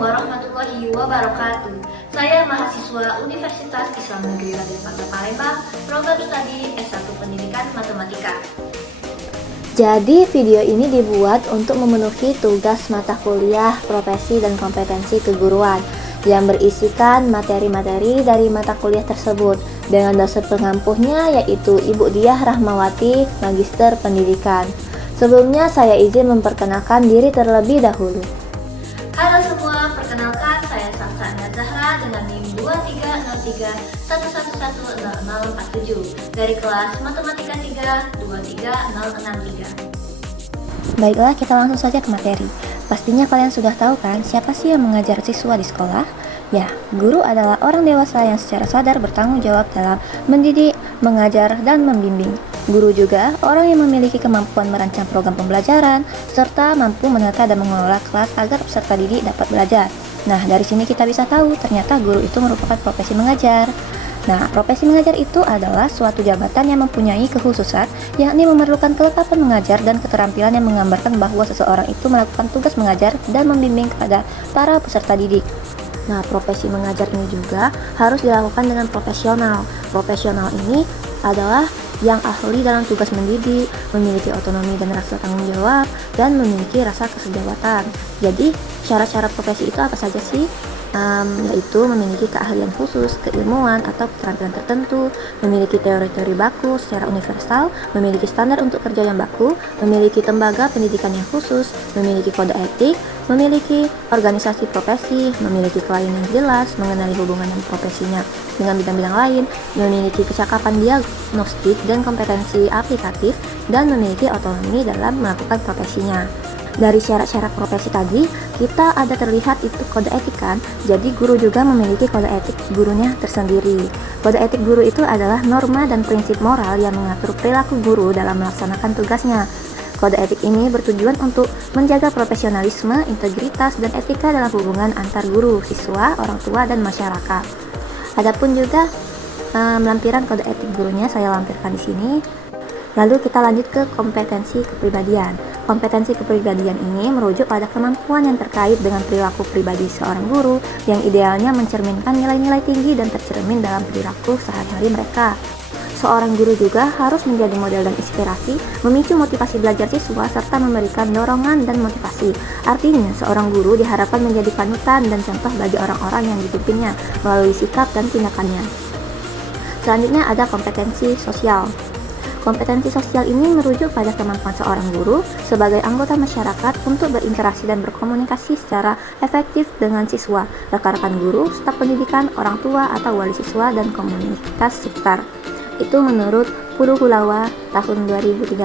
warahmatullahi wabarakatuh. Saya mahasiswa Universitas Islam Negeri Raden Patah Palembang, program studi S1 Pendidikan Matematika. Jadi video ini dibuat untuk memenuhi tugas mata kuliah profesi dan kompetensi keguruan yang berisikan materi-materi dari mata kuliah tersebut dengan dosen pengampuhnya yaitu Ibu Diah Rahmawati, Magister Pendidikan. Sebelumnya saya izin memperkenalkan diri terlebih dahulu. Halo semua, perkenalkan saya Samsania Zahra dengan NIM 230311110047 dari kelas Matematika 3 23063. Baiklah, kita langsung saja ke materi. Pastinya kalian sudah tahu kan siapa sih yang mengajar siswa di sekolah? Ya, guru adalah orang dewasa yang secara sadar bertanggung jawab dalam mendidik, mengajar, dan membimbing. Guru juga orang yang memiliki kemampuan merancang program pembelajaran, serta mampu menata dan mengelola kelas agar peserta didik dapat belajar. Nah, dari sini kita bisa tahu ternyata guru itu merupakan profesi mengajar. Nah, profesi mengajar itu adalah suatu jabatan yang mempunyai kekhususan, yakni memerlukan kelengkapan mengajar dan keterampilan yang menggambarkan bahwa seseorang itu melakukan tugas mengajar dan membimbing kepada para peserta didik. Nah, profesi mengajar ini juga harus dilakukan dengan profesional. Profesional ini adalah yang ahli dalam tugas mendidik, memiliki otonomi dan rasa tanggung jawab, dan memiliki rasa kesejawatan. Jadi, syarat-syarat profesi itu apa saja sih? Yaitu memiliki keahlian khusus, keilmuan atau keterampilan tertentu, memiliki teori-teori baku secara universal, memiliki standar untuk kerja yang baku, memiliki lembaga pendidikan yang khusus, memiliki kode etik, memiliki organisasi profesi, memiliki klien yang jelas, mengenali hubungan dan profesinya dengan bidang-bidang lain, memiliki kecakapan diagnostik dan kompetensi aplikatif, dan memiliki otonomi dalam melakukan profesinya. Dari syarat-syarat profesi tadi, kita ada terlihat itu kode etik kan? Jadi guru juga memiliki kode etik gurunya tersendiri. Kode etik guru itu adalah norma dan prinsip moral yang mengatur perilaku guru dalam melaksanakan tugasnya. Kode etik ini bertujuan untuk menjaga profesionalisme, integritas, dan etika dalam hubungan antar guru, siswa, orang tua, dan masyarakat. Adapun juga lampiran kode etik gurunya saya lampirkan di sini. Lalu kita lanjut ke kompetensi kepribadian. Kompetensi kepribadian ini merujuk pada kemampuan yang terkait dengan perilaku pribadi seorang guru yang idealnya mencerminkan nilai-nilai tinggi dan tercermin dalam perilaku sehari-hari mereka. Seorang guru juga harus menjadi model dan inspirasi, memicu motivasi belajar siswa, serta memberikan dorongan dan motivasi. Artinya, seorang guru diharapkan menjadi panutan dan contoh bagi orang-orang yang dipimpinnya melalui sikap dan tindakannya. Selanjutnya ada kompetensi sosial. Kompetensi sosial ini merujuk pada kemampuan seorang guru sebagai anggota masyarakat untuk berinteraksi dan berkomunikasi secara efektif dengan siswa, rekan-rekan guru, staf pendidikan, orang tua atau wali siswa, dan komunitas sekitar. Itu menurut Pudu Kulawa tahun 2013.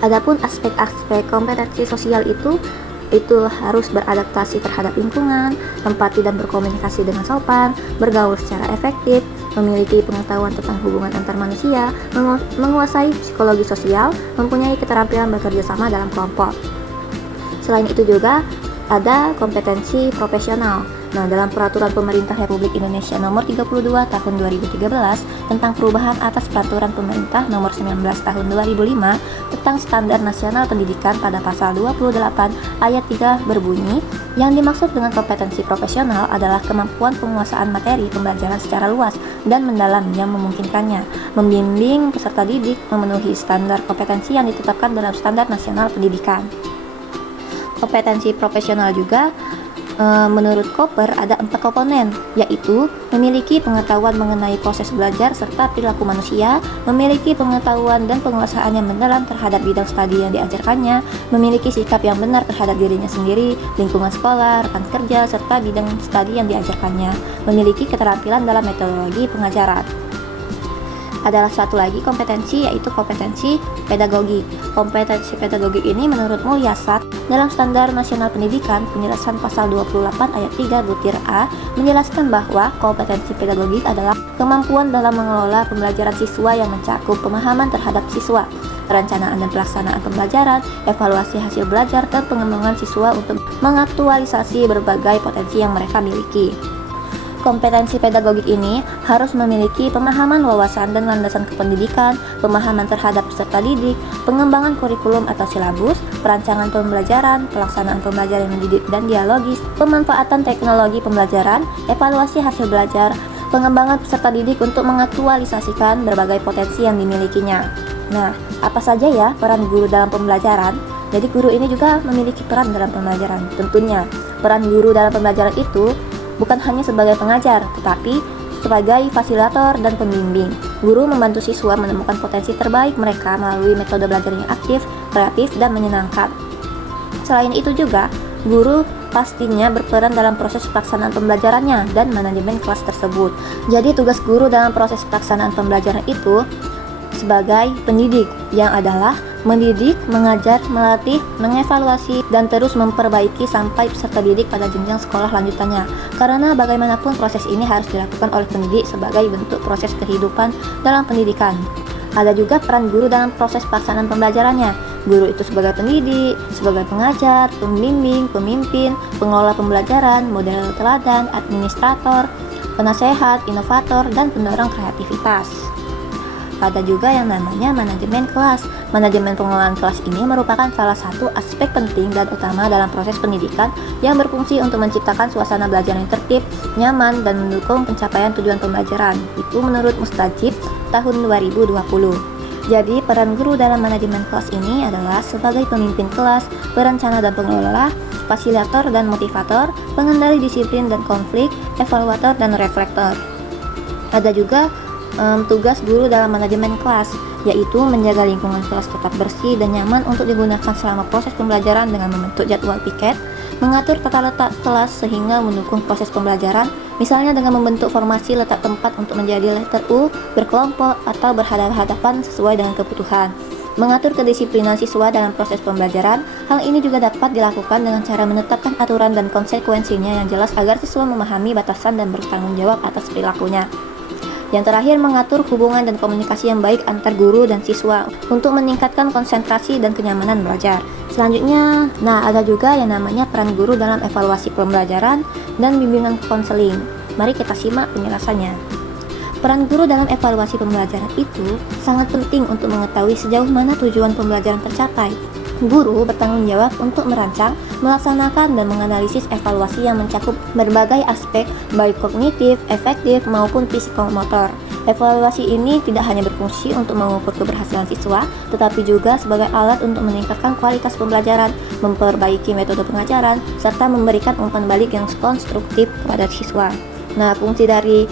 Adapun aspek-aspek kompetensi sosial itu harus beradaptasi terhadap lingkungan, empati dan berkomunikasi dengan sopan, bergaul secara efektif, memiliki pengetahuan tentang hubungan antar manusia, menguasai psikologi sosial, mempunyai keterampilan bekerja sama dalam kelompok. Selain itu juga ada kompetensi profesional. Nah, dalam Peraturan Pemerintah Republik Indonesia Nomor 32 Tahun 2013 tentang perubahan atas Peraturan Pemerintah Nomor 19 Tahun 2005 tentang Standar Nasional Pendidikan pada pasal 28 ayat 3 berbunyi, yang dimaksud dengan kompetensi profesional adalah kemampuan penguasaan materi pembelajaran secara luas dan mendalam yang memungkinkannya membimbing peserta didik memenuhi standar kompetensi yang ditetapkan dalam Standar Nasional Pendidikan. Kompetensi profesional juga menurut Koper ada 4 komponen, yaitu memiliki pengetahuan mengenai proses belajar serta perilaku manusia, memiliki pengetahuan dan penguasaan yang mendalam terhadap bidang studi yang diajarkannya, memiliki sikap yang benar terhadap dirinya sendiri, lingkungan sekolah, rekan kerja, serta bidang studi yang diajarkannya, memiliki keterampilan dalam metodologi pengajaran. Adalah satu lagi kompetensi, yaitu kompetensi pedagogi. Kompetensi pedagogi ini menurut Mulyasat dalam Standar Nasional Pendidikan penjelasan pasal 28 ayat 3 butir A menjelaskan bahwa kompetensi pedagogik adalah kemampuan dalam mengelola pembelajaran siswa yang mencakup pemahaman terhadap siswa, perencanaan dan pelaksanaan pembelajaran, evaluasi hasil belajar, dan pengembangan siswa untuk mengaktualisasi berbagai potensi yang mereka miliki. Kompetensi pedagogik ini harus memiliki pemahaman wawasan dan landasan kependidikan, pemahaman terhadap peserta didik, pengembangan kurikulum atau silabus, perancangan pembelajaran, pelaksanaan pembelajaran mendidik dan dialogis, pemanfaatan teknologi pembelajaran, evaluasi hasil belajar, pengembangan peserta didik untuk mengaktualisasikan berbagai potensi yang dimilikinya. Nah, apa saja ya peran guru dalam pembelajaran? Jadi guru ini juga memiliki peran dalam pembelajaran. Tentunya, peran guru dalam pembelajaran itu bukan hanya sebagai pengajar, tetapi sebagai fasilitator dan pembimbing. Guru membantu siswa menemukan potensi terbaik mereka melalui metode belajar yang aktif, kreatif, dan menyenangkan. Selain itu juga, guru pastinya berperan dalam proses pelaksanaan pembelajarannya dan manajemen kelas tersebut. Jadi tugas guru dalam proses pelaksanaan pembelajaran itu sebagai pendidik, yang adalah mendidik, mengajar, melatih, mengevaluasi, dan terus memperbaiki sampai peserta didik pada jenjang sekolah lanjutannya. Karena bagaimanapun proses ini harus dilakukan oleh pendidik sebagai bentuk proses kehidupan dalam pendidikan. Ada juga peran guru dalam proses pelaksanaan pembelajarannya. Guru itu sebagai pendidik, sebagai pengajar, pembimbing, pemimpin, pengelola pembelajaran, model teladan, administrator, penasehat, inovator, dan pendorong kreativitas. Ada juga yang namanya manajemen kelas. Manajemen pengelolaan kelas ini merupakan salah satu aspek penting dan utama dalam proses pendidikan yang berfungsi untuk menciptakan suasana belajar yang tertib, nyaman, dan mendukung pencapaian tujuan pembelajaran. Itu menurut Mustajib tahun 2020. Jadi, peran guru dalam manajemen kelas ini adalah sebagai pemimpin kelas, perencana dan pengelola, fasilitator dan motivator, pengendali disiplin dan konflik, evaluator dan reflektor. Ada juga tugas guru dalam manajemen kelas, yaitu menjaga lingkungan kelas tetap bersih dan nyaman untuk digunakan selama proses pembelajaran dengan membentuk jadwal piket, mengatur tata letak kelas sehingga mendukung proses pembelajaran, misalnya dengan membentuk formasi letak tempat untuk menjadi letter U, berkelompok, atau berhadapan-hadapan sesuai dengan kebutuhan. Mengatur kedisiplinan siswa dalam proses pembelajaran, hal ini juga dapat dilakukan dengan cara menetapkan aturan dan konsekuensinya yang jelas agar siswa memahami batasan dan bertanggung jawab atas perilakunya. Yang terakhir, mengatur hubungan dan komunikasi yang baik antar guru dan siswa untuk meningkatkan konsentrasi dan kenyamanan belajar. Selanjutnya, ada juga yang namanya peran guru dalam evaluasi pembelajaran dan bimbingan konseling. Mari kita simak penjelasannya. Peran guru dalam evaluasi pembelajaran itu sangat penting untuk mengetahui sejauh mana tujuan pembelajaran tercapai. Guru bertanggung jawab untuk merancang, melaksanakan, dan menganalisis evaluasi yang mencakup berbagai aspek baik kognitif, efektif, maupun psikomotor. Evaluasi ini tidak hanya berfungsi untuk mengukur keberhasilan siswa, tetapi juga sebagai alat untuk meningkatkan kualitas pembelajaran, memperbaiki metode pengajaran, serta memberikan umpan balik yang konstruktif kepada siswa. Nah, fungsi dari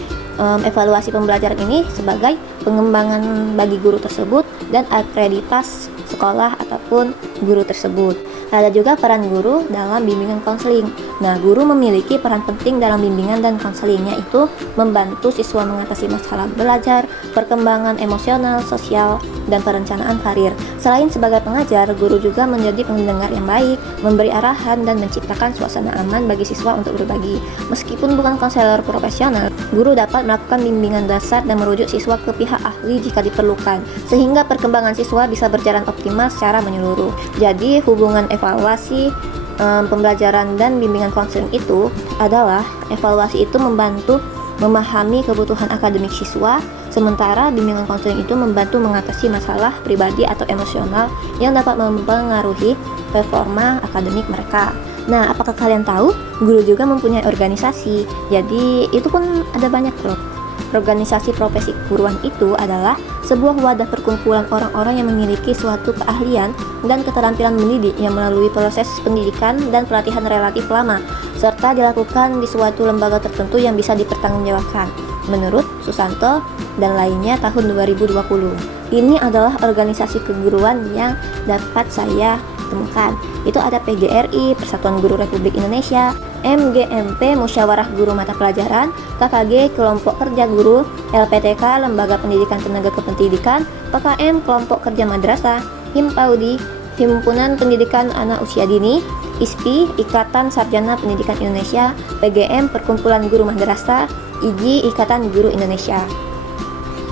evaluasi pembelajaran ini sebagai pengembangan bagi guru tersebut dan akreditas sekolah ataupun guru tersebut. Ada juga peran guru dalam bimbingan konseling. Nah, guru memiliki peran penting dalam bimbingan dan konseling, yaitu membantu siswa mengatasi masalah belajar, perkembangan emosional, sosial, dan perencanaan karir. Selain sebagai pengajar, guru juga menjadi pendengar yang baik, memberi arahan, dan menciptakan suasana aman bagi siswa untuk berbagi. Meskipun bukan konselor profesional, guru dapat melakukan bimbingan dasar dan merujuk siswa ke pihak ahli jika diperlukan, sehingga perkembangan siswa bisa berjalan optimal secara menyeluruh. Jadi, hubungan evaluasi pembelajaran dan bimbingan konseling itu adalah evaluasi itu membantu memahami kebutuhan akademik siswa, sementara bimbingan konseling itu membantu mengatasi masalah pribadi atau emosional yang dapat mempengaruhi performa akademik mereka. Nah, apakah kalian tahu guru juga mempunyai organisasi? Jadi itu pun ada banyak loh. Organisasi profesi keguruan itu adalah sebuah wadah perkumpulan orang-orang yang memiliki suatu keahlian dan keterampilan mendidik yang melalui proses pendidikan dan pelatihan relatif lama, serta dilakukan di suatu lembaga tertentu yang bisa dipertanggungjawabkan. Menurut Susanto dan lainnya tahun 2020. Ini adalah organisasi keguruan yang dapat saya temukan. Itu ada PGRI, Persatuan Guru Republik Indonesia, MGMP, Musyawarah Guru Mata Pelajaran, KKG, Kelompok Kerja Guru, LPTK, Lembaga Pendidikan Tenaga Kependidikan, PKM, Kelompok Kerja Madrasah, HIMPAUDI, Himpunan Pendidikan Anak Usia Dini, ISPI, Ikatan Sarjana Pendidikan Indonesia, PGM, Perkumpulan Guru Madrasah, IGI, Ikatan Guru Indonesia.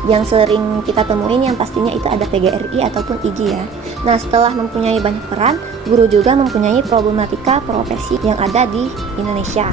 Yang sering kita temuin yang pastinya itu ada PGRI ataupun IGI ya. Nah, setelah mempunyai banyak peran, guru juga mempunyai problematika profesi yang ada di Indonesia.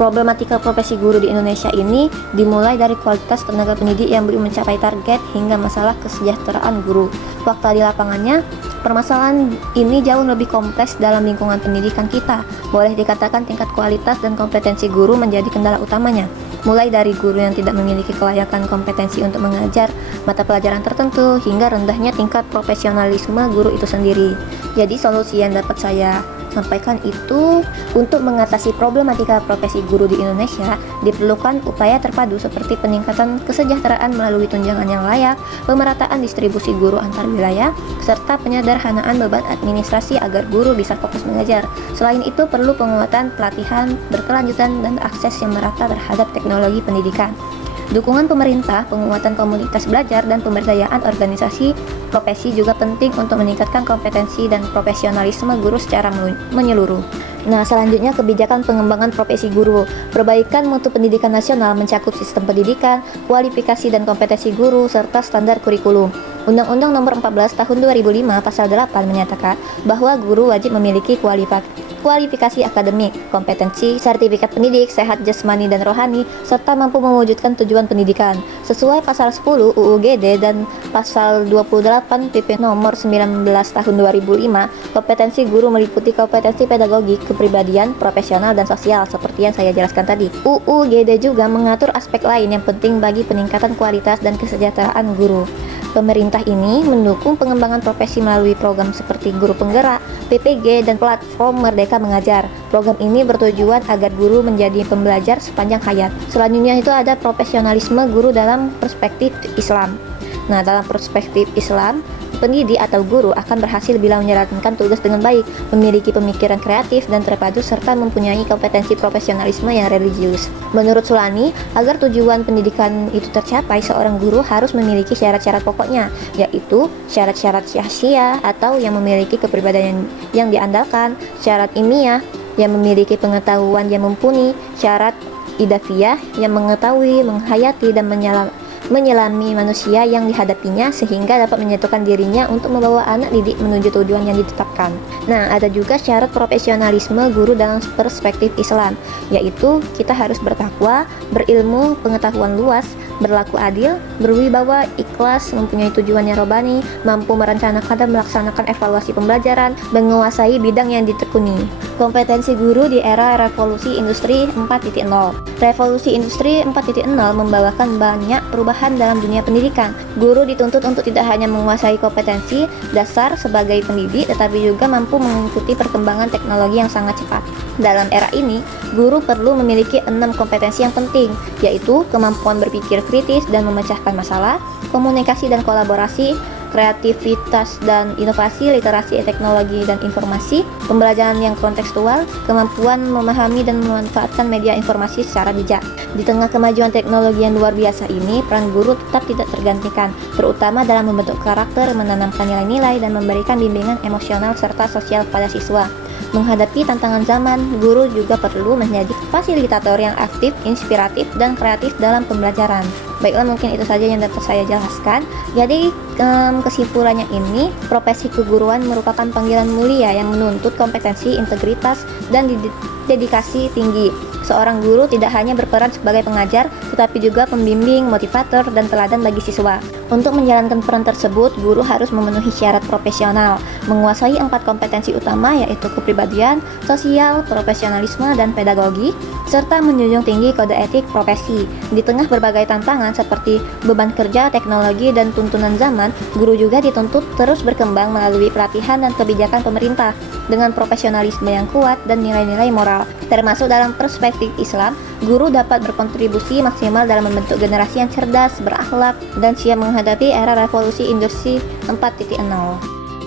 Problematika profesi guru di Indonesia ini dimulai dari kualitas tenaga pendidik yang belum mencapai target hingga masalah kesejahteraan guru. Fakta di lapangannya, permasalahan ini jauh lebih kompleks dalam lingkungan pendidikan kita. Boleh dikatakan tingkat kualitas dan kompetensi guru menjadi kendala utamanya. Mulai dari guru yang tidak memiliki kelayakan kompetensi untuk mengajar mata pelajaran tertentu hingga rendahnya tingkat profesionalisme guru itu sendiri. Jadi solusi yang dapat saya sampaikan itu, untuk mengatasi problematika profesi guru di Indonesia diperlukan upaya terpadu seperti peningkatan kesejahteraan melalui tunjangan yang layak, pemerataan distribusi guru antar wilayah, serta penyederhanaan beban administrasi agar guru bisa fokus mengajar. Selain itu perlu penguatan pelatihan berkelanjutan dan akses yang merata terhadap teknologi pendidikan. Dukungan pemerintah, penguatan komunitas belajar, dan pemberdayaan organisasi profesi juga penting untuk meningkatkan kompetensi dan profesionalisme guru secara menyeluruh. Nah, selanjutnya kebijakan pengembangan profesi guru. Perbaikan mutu pendidikan nasional mencakup sistem pendidikan, kualifikasi dan kompetensi guru, serta standar kurikulum. Undang-Undang Nomor 14 Tahun 2005 Pasal 8 menyatakan bahwa guru wajib memiliki kualifikasi akademik, kompetensi, sertifikat pendidik, sehat jasmani dan rohani, serta mampu mewujudkan tujuan pendidikan. Sesuai Pasal 10 UU GD dan Pasal 28 PP Nomor 19 Tahun 2005, kompetensi guru meliputi kompetensi pedagogi, kepribadian, profesional, dan sosial seperti yang saya jelaskan tadi. UU GD juga mengatur aspek lain yang penting bagi peningkatan kualitas dan kesejahteraan guru. Pemerintah ini mendukung pengembangan profesi melalui program seperti Guru Penggerak, PPG, dan platform Merdeka Mengajar. Program ini bertujuan agar guru menjadi pembelajar sepanjang hayat. Selanjutnya itu ada profesionalisme guru dalam perspektif Islam. Nah, dalam perspektif Islam, pendidik atau guru akan berhasil bila menjalankan tugas dengan baik, memiliki pemikiran kreatif dan terpadu, serta mempunyai kompetensi profesionalisme yang religius. Menurut Sulani, agar tujuan pendidikan itu tercapai, seorang guru harus memiliki syarat-syarat pokoknya, yaitu syarat-syarat syahsiah atau yang memiliki kepribadian yang diandalkan, syarat ilmiah yang memiliki pengetahuan yang mumpuni, syarat idafiyah yang mengetahui, menghayati, dan menyelami manusia yang dihadapinya sehingga dapat menyatukan dirinya untuk membawa anak didik menuju tujuan yang ditetapkan. Nah, ada juga syarat profesionalisme guru dalam perspektif Islam, yaitu kita harus bertakwa, berilmu, pengetahuan luas, berlaku adil, berwibawa, ikhlas, mempunyai tujuan yang robani, mampu merencanakan dan melaksanakan evaluasi pembelajaran, menguasai bidang yang ditekuni. Kompetensi guru di era revolusi industri 4.0. Revolusi industri 4.0 membawakan banyak perubahan dalam dunia pendidikan. Guru dituntut untuk tidak hanya menguasai kompetensi dasar sebagai pendidik, tetapi juga mampu mengikuti perkembangan teknologi yang sangat cepat. Dalam era ini, guru perlu memiliki 6 kompetensi yang penting, yaitu kemampuan berpikir kritis dan memecahkan masalah, komunikasi dan kolaborasi, kreativitas dan inovasi, literasi teknologi dan informasi, pembelajaran yang kontekstual, kemampuan memahami dan memanfaatkan media informasi secara bijak. Di tengah kemajuan teknologi yang luar biasa ini, peran guru tetap tidak tergantikan, terutama dalam membentuk karakter, menanamkan nilai-nilai, dan memberikan bimbingan emosional serta sosial kepada siswa. Menghadapi tantangan zaman, guru juga perlu menjadi fasilitator yang aktif, inspiratif, dan kreatif dalam pembelajaran. Baiklah, mungkin itu saja yang dapat saya jelaskan. Jadi, kesimpulannya ini, profesi keguruan merupakan panggilan mulia yang menuntut kompetensi, integritas, dan dedikasi tinggi. Seorang guru tidak hanya berperan sebagai pengajar, tetapi juga pembimbing, motivator, dan teladan bagi siswa. Untuk menjalankan peran tersebut, guru harus memenuhi syarat profesional, menguasai 4 kompetensi utama, yaitu kepribadian, sosial, profesionalisme, dan pedagogi, serta menjunjung tinggi kode etik profesi. Di tengah berbagai tantangan seperti beban kerja, teknologi, dan tuntunan zaman, guru juga dituntut terus berkembang melalui pelatihan dan kebijakan pemerintah dengan profesionalisme yang kuat dan nilai-nilai moral. Termasuk dalam perspektif Islam, guru dapat berkontribusi maksimal dalam membentuk generasi yang cerdas, berakhlak, dan siap menghadapi era revolusi industri 4.0.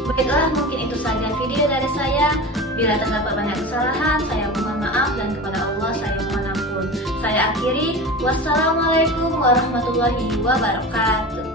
Baiklah, mungkin itu saja video dari saya. Bila terdapat banyak kesalahan, saya mohon maaf, dan kepada Allah saya mohon ampun. Saya akhiri. Wassalamualaikum warahmatullahi wabarakatuh.